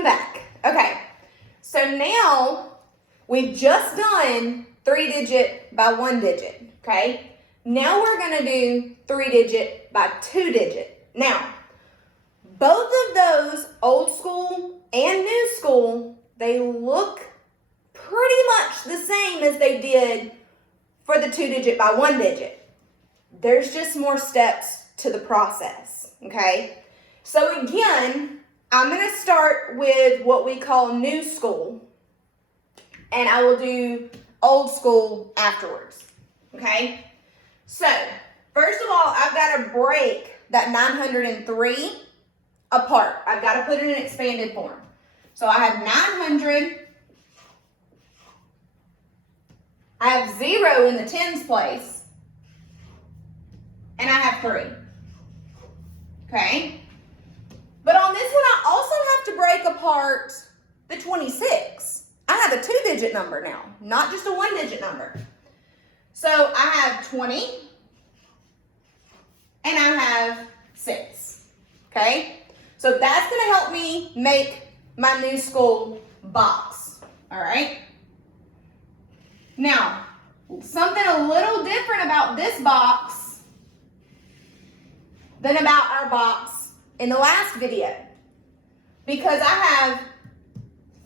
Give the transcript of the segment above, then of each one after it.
I'm back. Okay, so now we've just done 3-digit by 1-digit, okay? Now we're gonna do 3-digit by 2-digit. Now, both of those, old school and new school, they look pretty much the same as they did for the 2-digit by 1-digit. There's just more steps to the process, okay? So again, I'm going to start with what we call new school, and I will do old school afterwards, okay? So, first of all, I've got to break that 903 apart. I've got to put it in expanded form. So I have 900, I have 0 in the tens place, and I have 3, okay? But on this one, I also have to break apart the 26. I have a 2-digit number now, not just a 1-digit number. So I have 20, and I have 6, okay? So that's going to help me make my new school box, all right? Now, something a little different about this box than about our box in the last video, because I have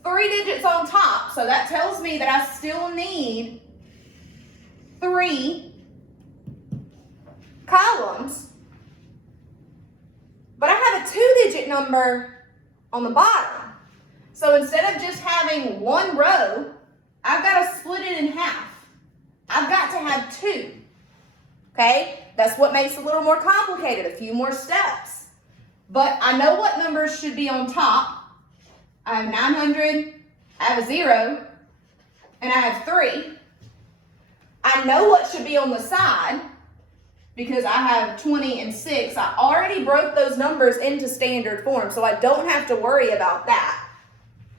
3 digits on top, so that tells me that I still need 3 columns, but I have a 2-digit number on the bottom. So instead of just having 1 row, I've got to split it in half. I've got to have 2, okay? That's what makes it a little more complicated, a few more steps. But I know what numbers should be on top. I have 900, I have a 0, and I have 3. I know what should be on the side because I have 20 and 6. I already broke those numbers into standard form, so I don't have to worry about that.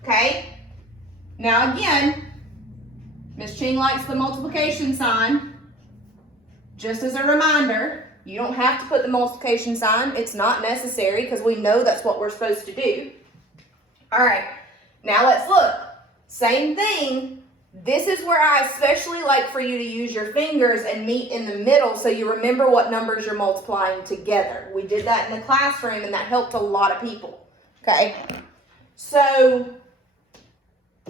Okay? Now again, Miss Ching likes the multiplication sign. Just as a reminder, you don't have to put the multiplication sign. It's not necessary because we know that's what we're supposed to do. All right, now let's look. Same thing. This is where I especially like for you to use your fingers and meet in the middle so you remember what numbers you're multiplying together. We did that in the classroom and that helped a lot of people, okay? So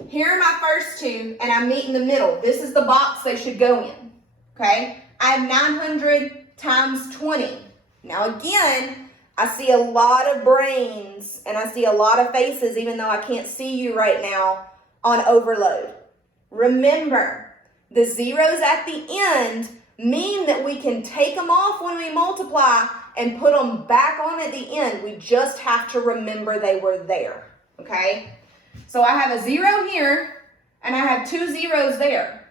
here are my first 2 and I meet in the middle. This is the box they should go in, okay? I have 900 times 20. Now again, I see a lot of brains and I see a lot of faces even though I can't see you right now on overload. Remember, the zeros at the end mean that we can take them off when we multiply and put them back on at the end. We just have to remember they were there, okay? So I have a 0 here and I have 2 zeros there.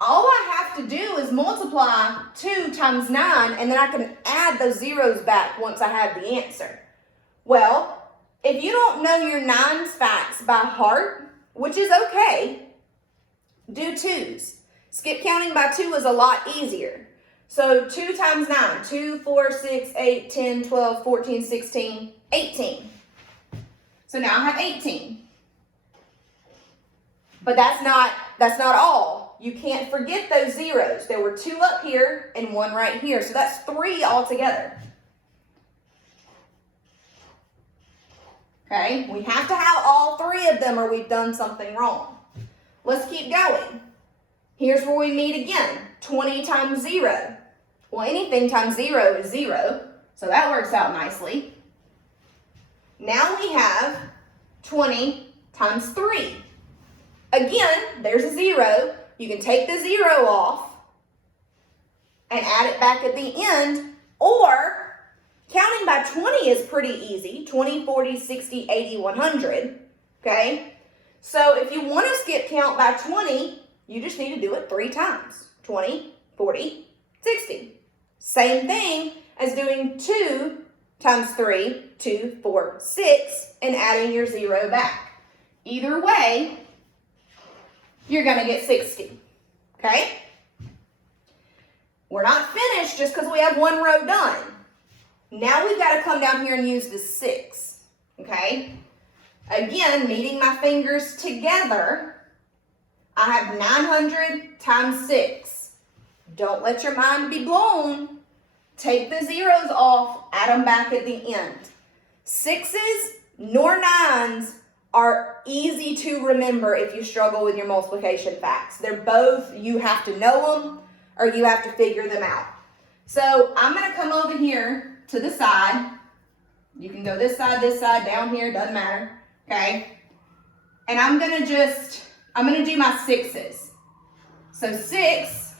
All I have to do is multiply 2 times 9, and then I can add those zeros back once I have the answer. Well, if you don't know your 9's facts by heart, which is okay, do 2's. Skip counting by 2 is a lot easier. So 2 times 9, 2, 4, 6, 8, 10, 12, 14, 16, 18. So now I have 18. But that's not all. You can't forget those zeros. There were 2 up here and 1 right here. So that's 3 altogether. Okay, we have to have all 3 of them or we've done something wrong. Let's keep going. Here's where we meet again. 20 times 0. Well, anything times 0 is 0. So that works out nicely. Now we have 20 times 3. Again, there's a 0. You can take the 0 off and add it back at the end, or counting by 20 is pretty easy. 20, 40, 60, 80, 100, okay? So if you want to skip count by 20, you just need to do it 3 times. 20, 40, 60. Same thing as doing 2 times 3, 2, 4, 6, and adding your 0 back. Either way, you're going to get 60, okay? We're not finished just because we have 1 row done. Now we've got to come down here and use the 6, okay? Again, meeting my fingers together, I have 900 times 6. Don't let your mind be blown. Take the zeros off, add them back at the end. 6s nor 9s are easy to remember if you struggle with your multiplication facts. They're both, you have to know them or you have to figure them out. So I'm going to come over here to the side. You can go this side, down here, doesn't matter, okay? And I'm going to do my 6s. So 6,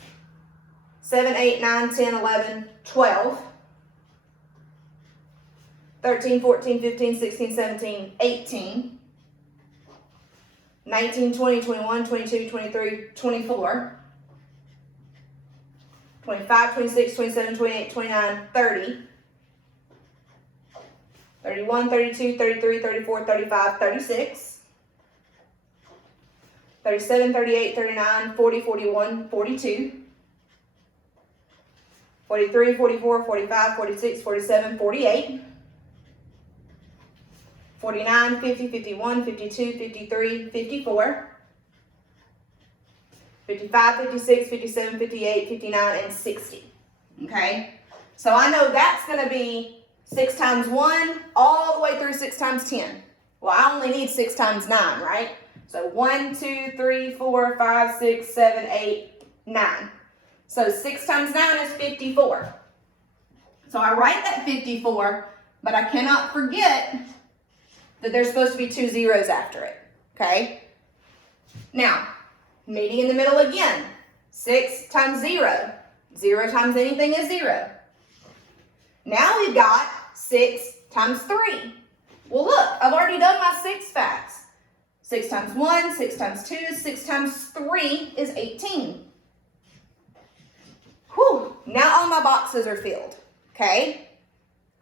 7, 8, 9, 10, 11, 12, 13, 14, 15, 16, 17, 18, 19, 20, 21, 22, 23, 24, 25, 26, 27, 28, 29, 30, 31, 32, 33, 34, 35, 36, 37, 38, 39, 40, 41, 42, 43, 44, 45, 46, 47, 48, 49, 50, 51, 52, 53, 54, 55, 56, 57, 58, 59, and 60. Okay? So I know that's going to be 6 times 1 all the way through 6 times 10. Well, I only need 6 times 9, right? So 1, 2, 3, 4, 5, 6, 7, 8, 9. So 6 times 9 is 54. So I write that 54, but I cannot forget that there's supposed to be 2 zeros after it. Okay? Now, meeting in the middle again. 6 times 0. 0 times anything is 0. Now we've got 6 times 3. Well, look, I've already done my 6 facts. 6 times 1, 6 times 2, 6 times 3 is 18. Whew, now all my boxes are filled, okay?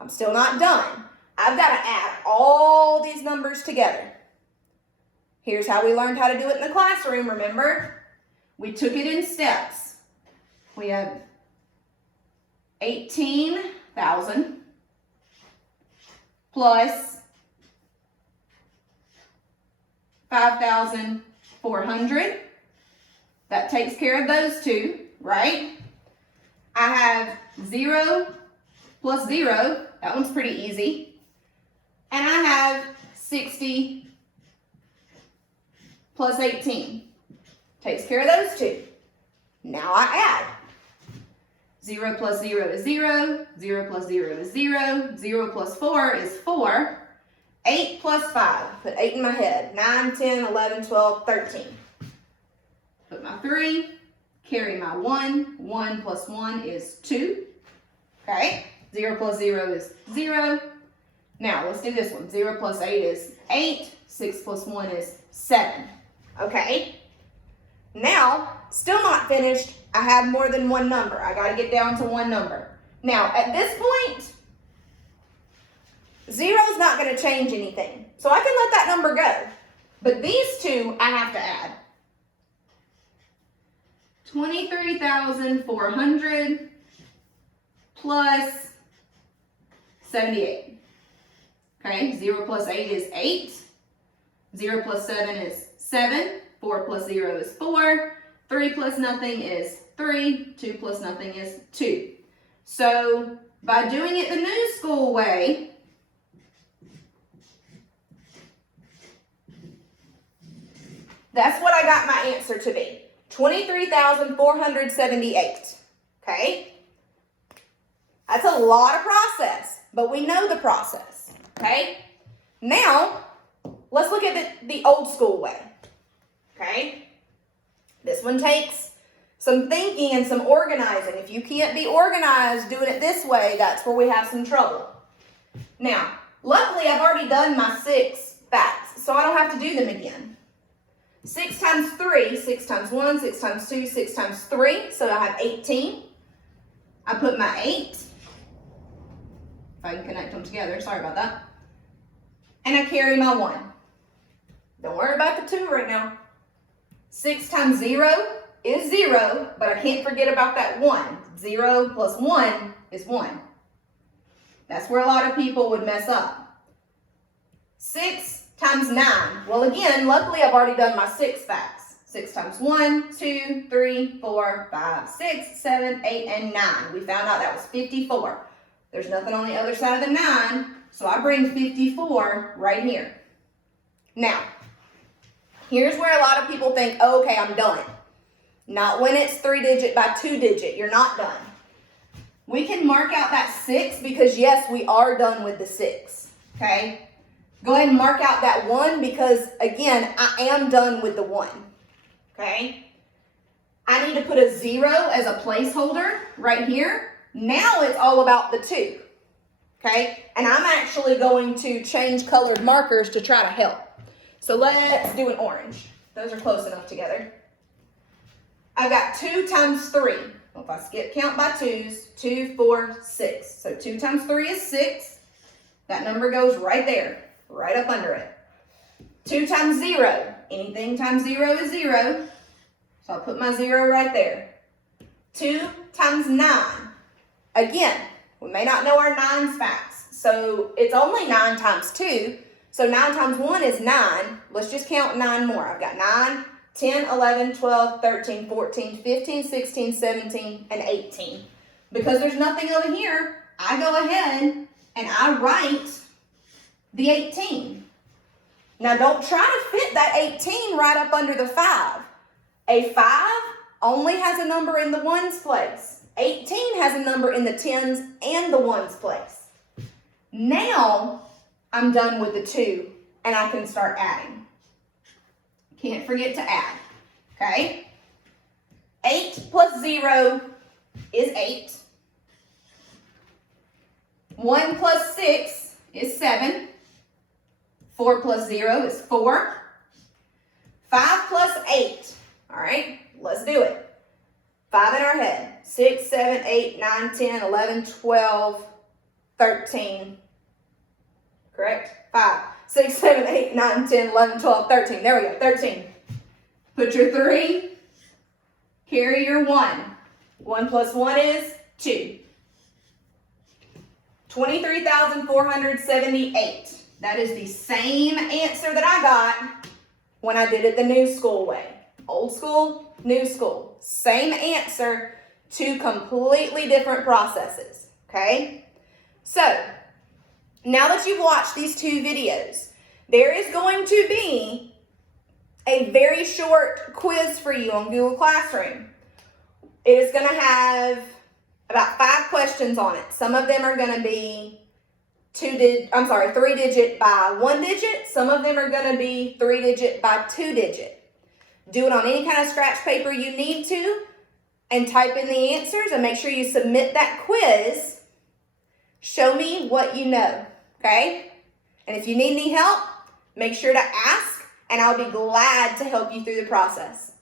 I'm still not done. I've got to add all these numbers together. Here's how we learned how to do it in the classroom, remember? We took it in steps. We have 18,000 plus 5,400. That takes care of those two, right? I have 0 plus 0. That one's pretty easy. And I have 60 plus 18. Takes care of those two. Now I add. 0 plus 0 is 0. 0 plus 0 is 0. 0 plus 4 is 4. 8 plus 5. Put 8 in my head. 9, 10, 11, 12, 13. Put my 3. Carry my 1. 1 plus 1 is 2. Okay. 0 plus 0 is 0. Now, let's do this one. 0 plus 8 is 8. 6 plus 1 is 7. Okay. Now, still not finished. I have more than one number. I got to get down to one number. Now, at this point, 0 is not going to change anything. So I can let that number go. But these two, I have to add. 23,400 plus 78. Okay, 0 plus 8 is 8. 0 plus 7 is 7. 4 plus 0 is 4. 3 plus nothing is 3. 2 plus nothing is 2. So, by doing it the new school way, that's what I got my answer to be. 23,478. Okay? That's a lot of process, but we know the process. Okay? Now, let's look at the old school way. Okay? This one takes some thinking and some organizing. If you can't be organized doing it this way, that's where we have some trouble. Now, luckily I've already done my 6 facts, so I don't have to do them again. 6 times 3, 6 times 1, 6 times 2, 6 times 3, so I have 18. I put my 8. If I can connect them together, sorry about that. And I carry my 1. Don't worry about the 2 right now. 6 times 0 is 0, but I can't forget about that 1. 0 plus 1 is 1. That's where a lot of people would mess up. 6 times 9. Well, again, luckily I've already done my 6 facts. 6 times 1, 2, 3, 4, 5, 6, 7, 8, and 9. We found out that was 54. There's nothing on the other side of the 9, so I bring 54 right here. Now, here's where a lot of people think, oh, okay, I'm done. Not when it's 3-digit by 2-digit. You're not done. We can mark out that 6 because, yes, we are done with the 6. Okay? Go ahead and mark out that 1 because, again, I am done with the 1. Okay? I need to put a 0 as a placeholder right here. Now it's all about the 2. Okay? And I'm actually going to change colored markers to try to help. So let's do an orange. Those are close enough together. I've got 2 times 3. Well, if I skip count by 2s, 2, 4, 6. So 2 times 3 is 6. That number goes right there, right up under it. 2 times 0. Anything times 0 is 0. So I'll put my 0 right there. 2 times 9. Again, we may not know our 9's facts. So it's only 9 times 2. So 9 times 1 is 9. Let's just count 9 more. I've got 9, 10, 11, 12, 13, 14, 15, 16, 17, and 18. Because there's nothing over here, I go ahead and I write the 18. Now don't try to fit that 18 right up under the 5. A 5 only has a number in the 1's place. 18 has a number in the 10's and the 1's place. Now I'm done with the 2 and I can start adding. Can't forget to add, okay? 8 plus 0 is 8. 1 plus 6 is 7. 4 plus 0 is 4. 5 plus 8, all right? Let's do it. 5 in our head. 6, 7, 8, 9, 10, 11, 12, 13. Correct? 5. 6, 7, 8, 9, 10, 11, 12, 13. There we go, 13. Put your 3, carry your 1. 1 plus 1 is 2. 23,478. That is the same answer that I got when I did it the new school way. Old school, new school. Same answer, 2 completely different processes, okay? So, now that you've watched these 2 videos, there is going to be a very short quiz for you on Google Classroom. It is going to have about 5 questions on it. Some of them are going to be 3-digit by 1-digit. Some of them are going to be 3-digit by 2-digit. Do it on any kind of scratch paper you need to and type in the answers and make sure you submit that quiz. Show me what you know, okay? And if you need any help, make sure to ask and I'll be glad to help you through the process.